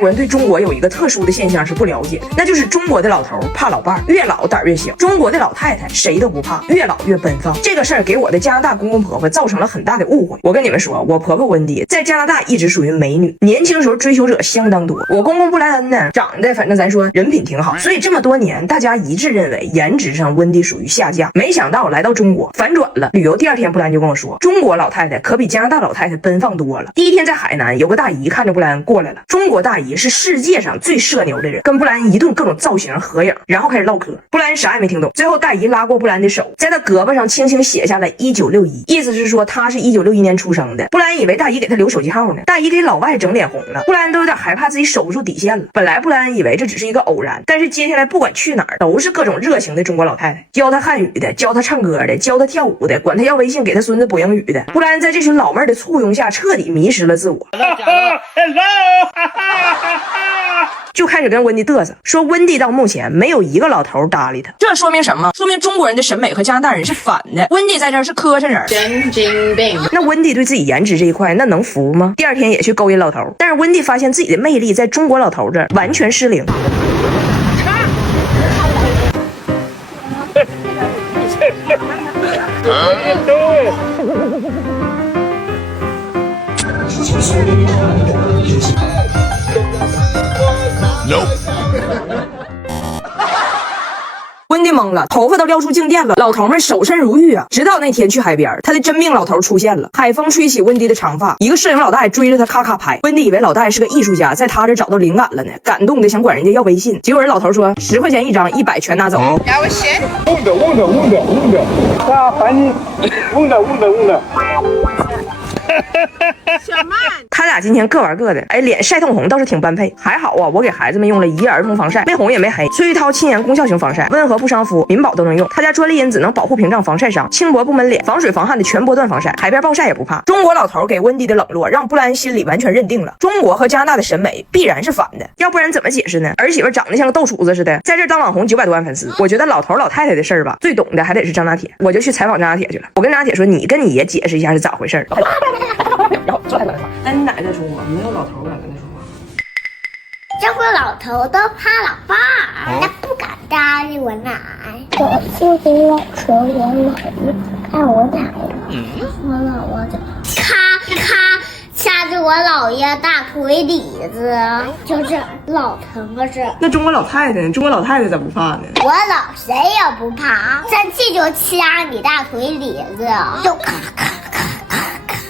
国人对中国有一个特殊的现象是不了解，那就是中国的老头怕老伴儿，越老胆越小；中国的老太太谁都不怕，越老越奔放。这个事儿给我的加拿大公公婆婆造成了很大的误会。我跟你们说，我婆婆温迪在加拿大一直属于美女，年轻时候追求者相当多。我公公布莱恩呢，长得反正咱说人品挺好，所以这么多年大家一致认为颜值上温迪属于下降。没想到来到中国反转了，旅游第二天布兰就跟我说，中国老太太可比加拿大老太太奔放多了。第一天在海南，有个大姨看着布兰过来了，中国大姨是世界上最社牛的人，跟布兰一顿各种造型合影，然后开始唠嗑。布兰啥也没听懂，最后大姨拉过布兰的手，在他胳膊上轻轻写下了1961，意思是说他是1961年出生的。布兰以为大姨给他留手机号呢，大姨给老外整脸红了，布兰都有点害怕自己守不住底线了。本来布兰以为这只是一个偶然，但是接下来不管去哪儿都是各种热情的中国老太太，教他汉语的，教他唱歌的，教他跳舞的，管他要微信给他孙子补英语的。布兰在这群老妹儿的簇拥下彻底迷失了自我，就开始跟温迪嘚瑟，说温迪到目前没有一个老头搭理他。这说明什么？说明中国人的审美和加拿大人是反的，温迪在这儿是磕碜人，神经病。那温迪对自己颜值这一块那能服吗？第二天也去勾引老头，但是温迪发现自己的魅力在中国老头这儿完全失灵。温迪懵了，头发都撩出静电了，老头们守身如玉啊！直到那天去海边，他的真命老头出现了，海风吹起温迪的长发，一个摄影老大爷追着他咔咔拍。温迪以为老大爷是个艺术家，在他这找到灵感了呢，感动的想管人家要微信，结果人老头说10块钱一张，100全拿走。问的，啊，烦你，问的。小曼，他俩今天各玩各的，哎，脸晒通红倒是挺般配。还好啊，我给孩子们用了1夜儿童防晒，没红也没黑。崔玉涛亲研功效型防晒，温和不伤肤，民保都能用。他家专利因子能保护屏障防晒伤，轻薄不闷脸，防水防汗的全波段防晒，海边暴晒也不怕。中国老头给温迪的冷落，让布兰心里完全认定了中国和加拿大的审美必然是反的，要不然怎么解释呢？儿媳妇长得像个豆杵子似的，在这当网红900多万粉丝。我觉得老头老太太的事儿吧，最懂的还得是张大铁。我就去采访张大铁去了，我跟张大铁说，你跟你爷解释一下是咋回事。然后坐在那说，那你奶奶说话，没有老头敢跟他说话。中国老头都怕老爸儿，他不敢搭理我奶。我就给我说我奶看我奶，我姥姥就咔咔掐着我姥爷大腿底子，就这老疼啊！这那中国老太太呢？中国老太太咋不怕呢？我姥谁也不怕，生气就掐你大腿底子，就咔咔咔咔咔。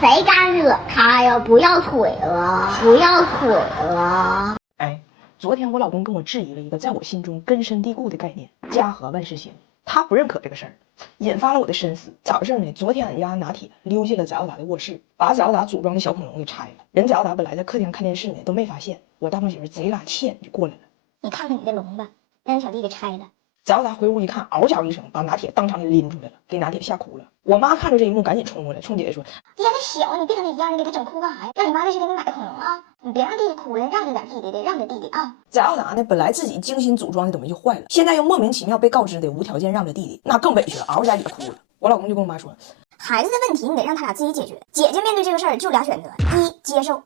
谁敢惹他呀？不要腿了，不要腿了！哎，昨天我老公跟我质疑了一个在我心中根深蒂固的概念——家和万事兴。他不认可这个事儿，引发了我的深思。咋回事呢？昨天俺家拿铁溜进了贾奥达的卧室，把贾奥达组装的小恐龙给拆了。人贾奥达本来在客厅看电视呢，都没发现。我大胖媳妇贼拉欠就过来了，你看看你的龙吧，让小弟给拆了。贾奥达回屋一看，嗷家伙一声，把拿铁当场给拎出来了，给拿铁吓哭了。我妈看着这一幕，赶紧冲过来，冲姐姐说：“弟弟小，你别跟他一样，你给他整哭干啥呀？让你妈必须给你买个恐龙啊！你别让弟弟哭了，让着点弟弟的，让着弟弟啊！”贾奥达呢，本来自己精心组装的东西就坏了，现在又莫名其妙被告知的无条件让着弟弟，那更委屈了，嗷家也哭了。我老公就跟我妈说：“孩子的问题你得让他俩自己解决。姐姐面对这个事儿就俩选择：一，接受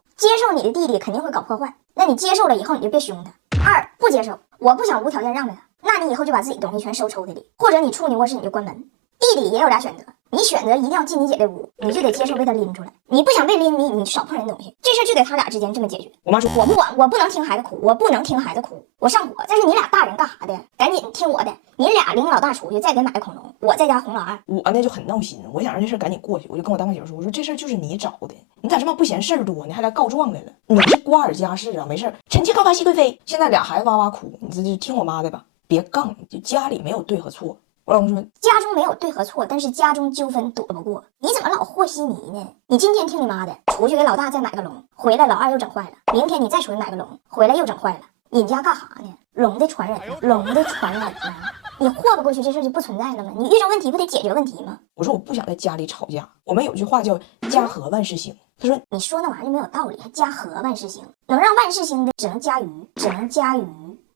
你的弟弟肯定会搞破坏，那你接受了以后你就别凶他；二，不接受，我不想无条件让着他，那你以后就把自己东西全收抽屉里，或者你出你卧室你就关门。弟弟也有俩选择。”你选择一定要进你姐的屋，你就得接受被她拎出来。你不想被拎，你少碰人东西，这事就得他俩之间这么解决。我妈说我不管，我不能听孩子哭，我不能听孩子哭，我上火。但是你俩大人干啥的？赶紧听我的，你俩领老大出去，再给买个恐龙，我在家哄老二。我呢就很闹心，我想让这事赶紧过去，我就跟我大胖媳妇说，我说这事就是你找的，你咋这么不嫌事儿多呢？还来告状来了？你是瓜尔佳氏啊，没事，臣妾高发熹贵妃。现在俩孩子哇哇哭，你这就听我妈的吧，别杠，就家里没有对和错。我老公说，家中没有对和错，但是家中纠纷躲不过。你怎么老和稀泥呢？你今天听你妈的，出去给老大再买个龙，回来老二又整坏了。明天你再出去买个龙，回来又整坏了。你家干啥呢？龙的传人，龙的传人啊！你豁不过去，这事就不存在了吗？你遇上问题不得解决问题吗？我说我不想在家里吵架。我们有句话叫家和万事兴。他说你说那玩意儿没有道理，还家和万事兴，能让万事兴的只能家鱼，只能家鱼。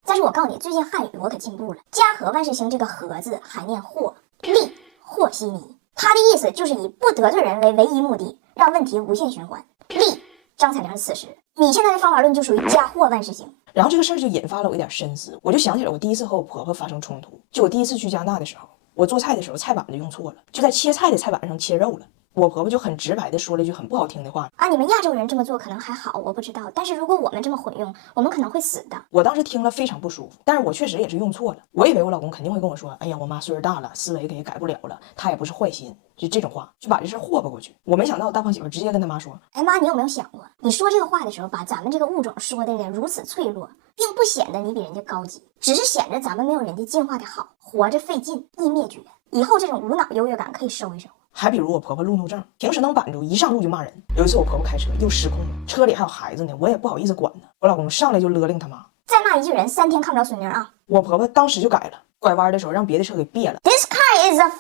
但是我告诉你，最近汉语我可进步了。家和万事兴这个和字还念和，利和稀泥，它的意思就是以不得罪人为唯一目的，让问题无限循环。利张彩玲此时，你现在的方法论就属于家祸万事兴。然后这个事儿就引发了我一点深思，我就想起来我第一次和我婆婆发生冲突，就我第一次去加拿大的时候，我做菜的时候菜板子用错了，就在切菜的菜板上切肉了。我婆婆就很直白的说了一句很不好听的话啊，你们亚洲人这么做可能还好，我不知道，但是如果我们这么混用，我们可能会死的。我当时听了非常不舒服，但是我确实也是用错了。我以为我老公肯定会跟我说，哎呀，我妈岁数大了，思维给改不了了，她也不是坏心，就这种话就把这事霍吧过去。我没想到大胖媳妇直接跟他妈说，哎妈，你有没有想过，你说这个话的时候，把咱们这个物种说的如此脆弱，并不显得你比人家高级，只是显得咱们没有人家进化的好，活着费劲，易灭绝。以后这种无脑优越感可以收一收。还比如我婆婆路怒症，平时能板住，一上路就骂人。有一次我婆婆开车又失控了，车里还有孩子呢，我也不好意思管她，我老公上来就勒令他妈，再骂一句人，3天看不着孙女啊！我婆婆当时就改了，拐弯的时候让别的车给别了。 This car is a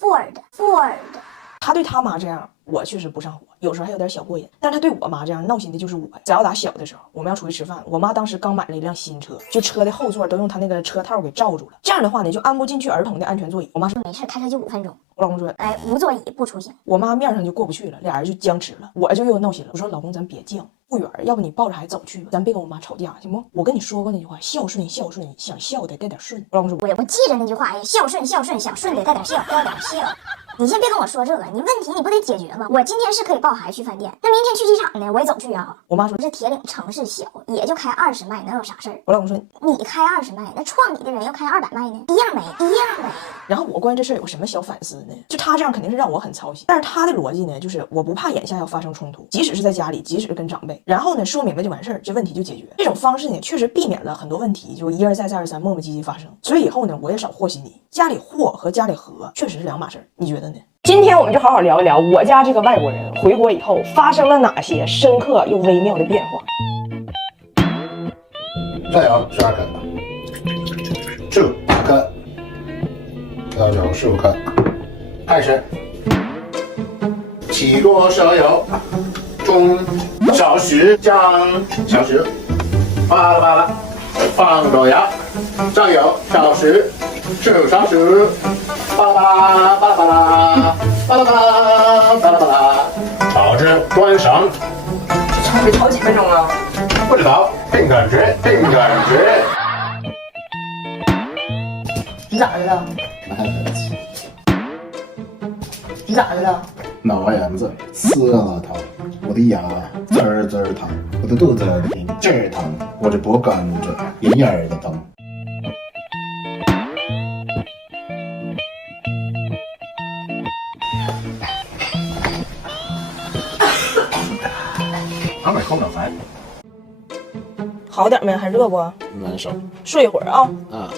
Ford。她对她妈这样，我确实不上火，有时候还有点小过瘾。但是她对我妈这样闹心的就是我。只要打小的时候，我们要出去吃饭，我妈当时刚买了一辆新车，就车的后座都用她那个车套给罩住了。这样的话呢，就安不进去儿童的安全座椅。我妈说没事，开车就5分钟。我老公说，哎，无座椅不出行。我妈面上就过不去了，俩人就僵持了，我就又闹心了。我说老公，咱别犟，不远，要不你抱着孩子走去吧，咱别跟我妈吵架，行不？我跟你说过那句话，孝顺，想孝得带点顺。我老公说，我记着那句话，哎，孝顺，想顺得带点孝，带点孝。你先别跟我说这个，你问题你不得解决吗？我今天是可以抱孩子去饭店，那明天去机场呢，我也走去啊。我妈说，这铁岭城市小，也就开20迈，能有啥事儿？我老公说，你开20迈，那撞你的人要开200迈呢，一样没。然后我关于这事儿有个什么小反思呢？就他这样肯定是让我很操心，但是他的逻辑呢，就是我不怕眼下要发生冲突，即使是在家里，即使是跟长辈，然后呢说明白就完事儿，这问题就解决。这种方式呢，确实避免了很多问题，就一而再再而三磨磨唧唧发生。所以以后呢，我也少和稀泥。家里和和家里和确实是两码事儿，你觉得呢？今天我们就好好聊一聊我家这个外国人回国以后发生了哪些深刻又微妙的变化。酱油12克，醋8克，料酒15克，开始。起锅烧油，中少许姜，少许，扒拉，放豆芽，酱油少许，醋少许，巴拉，炒至端上。炒没炒几分钟啊？不知道，凭感觉。你咋的了？你咋的了？脑炎子刺了疼，我的牙滋儿疼，我的肚子顶劲儿疼，我这脖梗子隐隐儿的疼。俺们口不了饭，好点没？还热不？难受。睡一会儿啊。啊。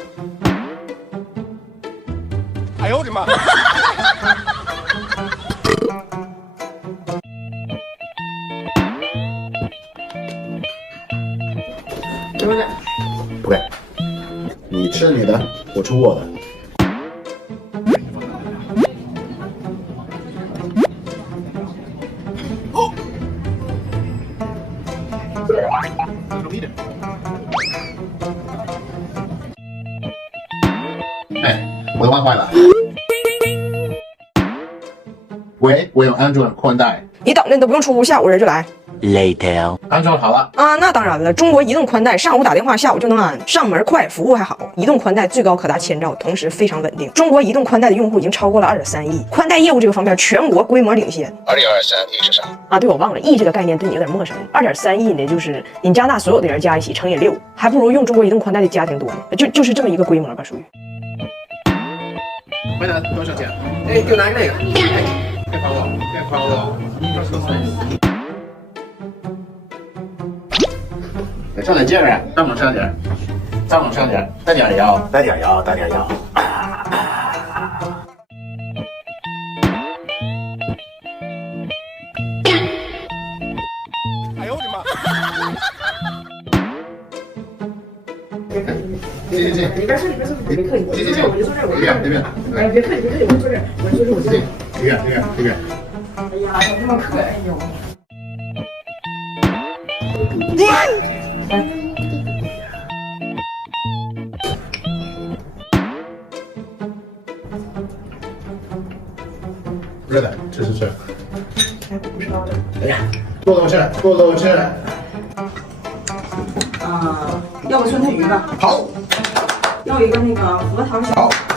哎呦我的妈！对不对？不给，你吃你的，我吃我的。哎，我的 WiFi 了。喂，我有安卓宽带。你等着，你都不用出屋，下午人就来。Later，安装好了啊，那当然了，中国移动宽带上午打电话，下午就能安，上门快，服务还好。移动宽带最高可达1000兆，同时非常稳定。中国移动宽带的用户已经超过了2.3亿，宽带业务这个方面全国规模领先。2023亿是啥？啊，对，我忘了，亿这个概念对你有点陌生。2.3亿呢，就是你加拿大所有的人加一起乘以6，还不如用中国移动宽带的家庭多呢。就是这么一个规模吧，属于。回答多少钱？哎，就拿这个。别夸我。上点劲儿，再往上点，带点腰。哎呦我的妈！进，你别客气，别客气，我就坐这儿，我就坐这儿，这边。哎，别客气，我就坐这儿，我就坐这儿。这边。哎呀，怎么这么客气哟？热的，吃。哎，不知道的。哎呀，肚子吃，肚子吃。要个酸菜鱼吧，好，要一个那个核桃小。好。